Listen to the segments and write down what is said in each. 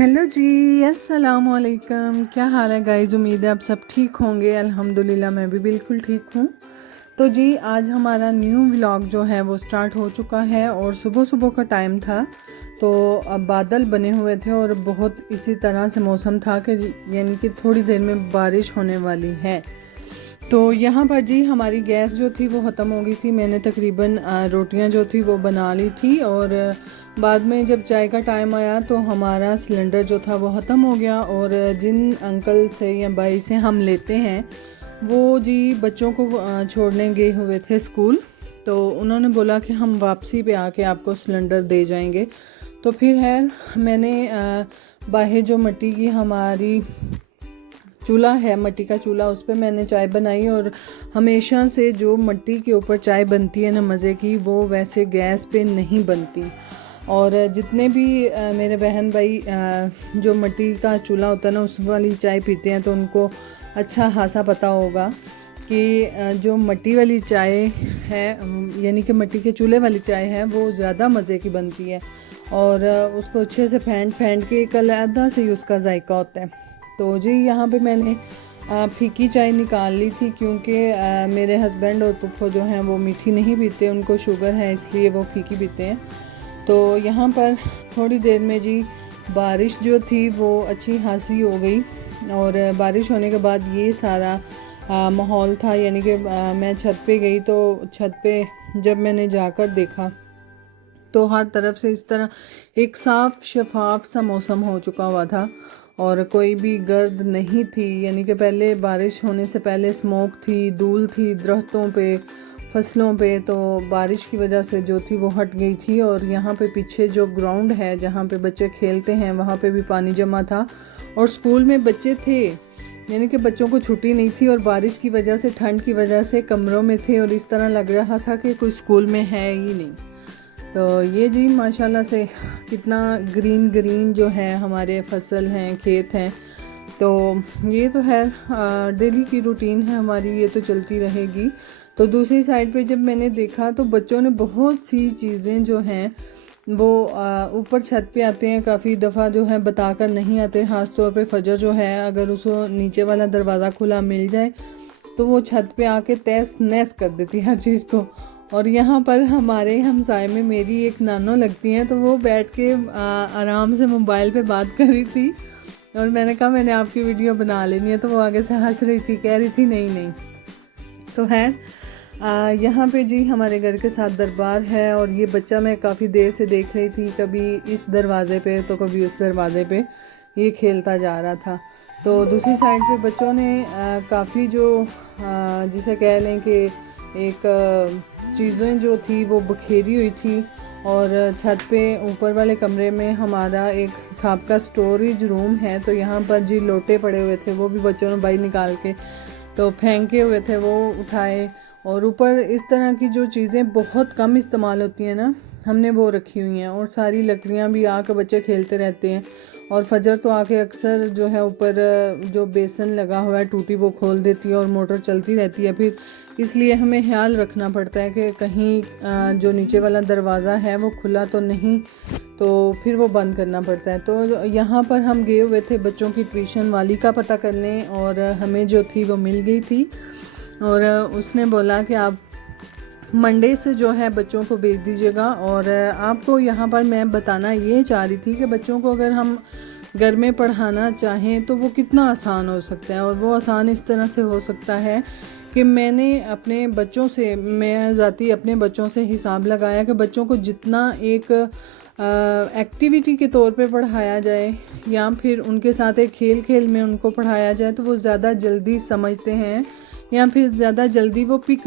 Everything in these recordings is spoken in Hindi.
हेलो जी, अस्सलाम वालेकुम। क्या हाल है गाइस? उम्मीद है आप सब ठीक होंगे। अल्हम्दुलिल्लाह मैं भी बिल्कुल ठीक हूँ। तो जी आज हमारा न्यू व्लॉग जो है वो स्टार्ट हो चुका है और सुबह सुबह का टाइम था। तो अब बादल बने हुए थे और बहुत इसी तरह से मौसम था कि यानी कि थोड़ी देर में बारिश होने वाली है। तो यहाँ पर जी हमारी गैस जो थी वो ख़त्म हो गई थी। मैंने तकरीबन रोटियाँ जो थी वो बना ली थी और बाद में जब चाय का टाइम आया तो हमारा सिलेंडर जो था वो ख़त्म हो गया। और जिन अंकल से या भाई से हम लेते हैं वो जी बच्चों को छोड़ने गए हुए थे स्कूल। तो उन्होंने बोला कि हम वापसी पे आके आपको सिलेंडर दे जाएंगे। तो फिर है मैंने बाहर जो मिट्टी की हमारी चूल्हा है, मिट्टी का चूल्हा, उस पर मैंने चाय बनाई। और हमेशा से जो मिट्टी के ऊपर चाय बनती है ना मज़े की, वो वैसे गैस पे नहीं बनती। और जितने भी मेरे बहन भाई जो मिट्टी का चूल्हा होता है ना उस वाली चाय पीते हैं तो उनको अच्छा खासा पता होगा कि जो मिट्टी वाली चाय है यानी कि मिट्टी के चूल्हे वाली चाय है वो ज़्यादा मज़े की बनती है और उसको अच्छे से फेंट के एक अलग से ही उसका जायका होता है। तो जी यहाँ पे मैंने फीकी चाय निकाल ली थी क्योंकि मेरे हस्बैंड और पुप्पो जो हैं वो मीठी नहीं पीते, उनको शुगर है इसलिए वो फीकी पीते हैं। तो यहाँ पर थोड़ी देर में जी बारिश जो थी वो अच्छी खासी हो गई और बारिश होने के बाद ये सारा माहौल था। यानी कि मैं छत पे गई तो छत पे जब मैंने जाकर देखा तो हर तरफ से इस तरह एक साफ शफाफ सा मौसम हो चुका हुआ था और कोई भी गर्द नहीं थी। यानी कि पहले बारिश होने से पहले स्मोक थी, धूल थी दरख्तों पे, फसलों पे। तो बारिश की वजह से जो थी वो हट गई थी। और यहाँ पे पीछे जो ग्राउंड है जहाँ पे बच्चे खेलते हैं वहाँ पे भी पानी जमा था और स्कूल में बच्चे थे, यानी कि बच्चों को छुट्टी नहीं थी और बारिश की वजह से, ठंड की वजह से कमरों में थे और इस तरह लग रहा था कि कोई स्कूल में है ही नहीं। तो ये जी माशाल्लाह से कितना ग्रीन ग्रीन जो है हमारे फसल हैं, खेत हैं। तो ये तो है डेली की रूटीन है हमारी, ये तो चलती रहेगी। तो दूसरी साइड पे जब मैंने देखा तो बच्चों ने बहुत सी चीज़ें जो हैं वो ऊपर छत पे आते हैं, काफ़ी दफ़ा जो है बताकर नहीं आते। ख़ास तौर पे फजर जो है अगर उसको नीचे वाला दरवाज़ा खुला मिल जाए तो वो छत पे आके तहस नहस कर देती हर चीज़ को। और यहाँ पर हमारे हमसाए में मेरी एक नानो लगती हैं तो वो बैठ के आराम से मोबाइल पे बात कर रही थी और मैंने कहा मैंने आपकी वीडियो बना लेनी है। तो वो आगे से हंस रही थी, कह रही थी नहीं नहीं। तो है यहाँ पे जी हमारे घर के साथ दरबार है और ये बच्चा मैं काफ़ी देर से देख रही थी, कभी इस दरवाज़े पे तो कभी उस दरवाज़े पे ये खेलता जा रहा था। तो दूसरी साइड पे बच्चों ने काफ़ी जो जिसे कह लें कि एक चीज़ें जो थी वो बखेरी हुई थी। और छत पे ऊपर वाले कमरे में हमारा एक हिसाब का स्टोरेज रूम है तो यहाँ पर जी लोटे पड़े हुए थे, वो भी बच्चों ने बाहर निकाल के तो फेंके हुए थे, वो उठाए। और ऊपर इस तरह की जो चीज़ें बहुत कम इस्तेमाल होती हैं ना हमने वो रखी हुई हैं। और सारी लकड़ियाँ भी आके बच्चे खेलते रहते हैं और फजर तो आके अक्सर जो है ऊपर जो बेसन लगा हुआ है टूटी वो खोल देती है और मोटर चलती रहती है। फिर इसलिए हमें ख्याल रखना पड़ता है कि कहीं जो नीचे वाला दरवाज़ा है वो खुला तो नहीं, तो फिर वो बंद करना पड़ता है। तो यहाँ पर हम गए हुए थे बच्चों की ट्यूशन वाली का पता करने और हमें जो थी वो मिल गई थी और उसने बोला कि आप मंडे से जो है बच्चों को भेज दीजिएगा। और आपको यहाँ पर मैं बताना ये चाह रही थी कि बच्चों को अगर हम घर में पढ़ाना चाहें तो वो कितना आसान हो सकता है। और वो आसान इस तरह से हो सकता है कि मैंने अपने बच्चों से, मैं ज़ाती अपने बच्चों से हिसाब लगाया कि बच्चों को जितना एक एक्टिविटी के तौर पे पढ़ाया जाए या फिर उनके साथ एक खेल खेल में उनको पढ़ाया जाए तो वो ज़्यादा जल्दी समझते हैं या फिर ज़्यादा जल्दी वो पिक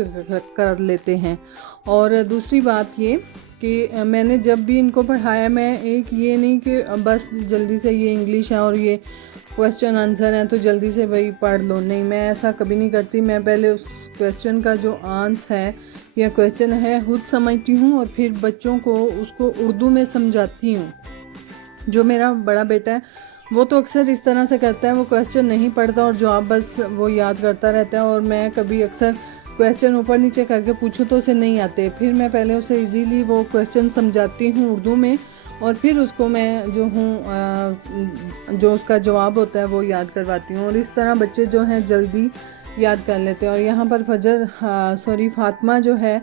कर लेते हैं। और दूसरी बात ये कि मैंने जब भी इनको पढ़ाया मैं एक ये नहीं कि बस जल्दी से ये इंग्लिश है और ये क्वेश्चन आंसर हैं तो जल्दी से वही पढ़ लो, नहीं मैं ऐसा कभी नहीं करती। मैं पहले उस क्वेश्चन का जो आंसर है या क्वेश्चन है खुद समझती हूँ और फिर बच्चों को उसको उर्दू में समझाती हूँ। जो मेरा बड़ा बेटा है वो तो अक्सर इस तरह से करता है, वो क्वेश्चन नहीं पढ़ता और जवाब बस वो याद करता रहता है। और मैं कभी अक्सर क्वेश्चन ऊपर नीचे करके पूछूं तो उसे नहीं आते, फिर मैं पहले उसे इजीली वो क्वेश्चन समझाती हूँ उर्दू में और फिर उसको मैं जो हूँ जो उसका जवाब होता है वो याद करवाती हूँ। और इस तरह बच्चे जो हैं जल्दी याद कर लेते हैं। और यहाँ पर फातिमा जो है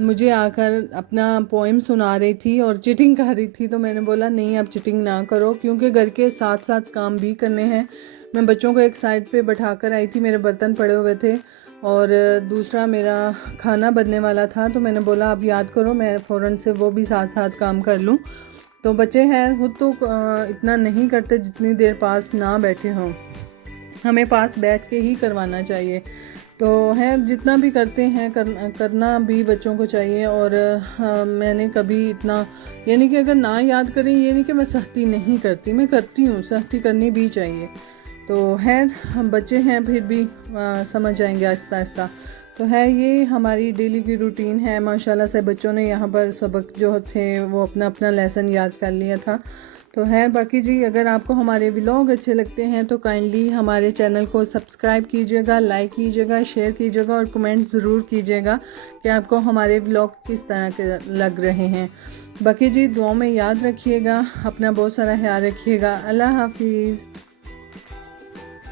मुझे आकर अपना पोइम सुना रही थी और चिटिंग कर रही थी। तो मैंने बोला नहीं, आप चिटिंग ना करो, क्योंकि घर के साथ साथ काम भी करने हैं। मैं बच्चों को एक साइड पे बैठा कर आई थी, मेरे बर्तन पड़े हुए थे और दूसरा मेरा खाना बनने वाला था। तो मैंने बोला आप याद करो, मैं फ़ौरन से वो भी साथ साथ काम कर लूँ। तो बच्चे हैं खुद तो इतना नहीं करते जितनी देर पास ना बैठे हों, हमें पास बैठ के ही करवाना चाहिए। तो है जितना भी करते हैं करना भी बच्चों को चाहिए। और मैंने कभी इतना, यानी कि अगर ना याद करें, ये नहीं कि मैं सख्ती नहीं करती, मैं करती हूँ, सख्ती करनी भी चाहिए। तो है हम बच्चे हैं फिर भी समझ जाएंगे आहिस्ता आहिस्ता। तो है ये हमारी डेली की रूटीन है। माशाल्लाह से बच्चों ने यहाँ पर सबक जो थे वो अपना अपना लेसन याद कर लिया था। तो है बाकी जी, अगर आपको हमारे व्लॉग अच्छे लगते हैं तो काइंडली हमारे चैनल को सब्सक्राइब कीजिएगा, लाइक कीजिएगा, शेयर कीजिएगा और कमेंट ज़रूर कीजिएगा कि आपको हमारे व्लॉग किस तरह के लग रहे हैं। बाकी जी दुआओं में याद रखिएगा, अपना बहुत सारा ख्याल रखिएगा। अल्लाह हाफिज़।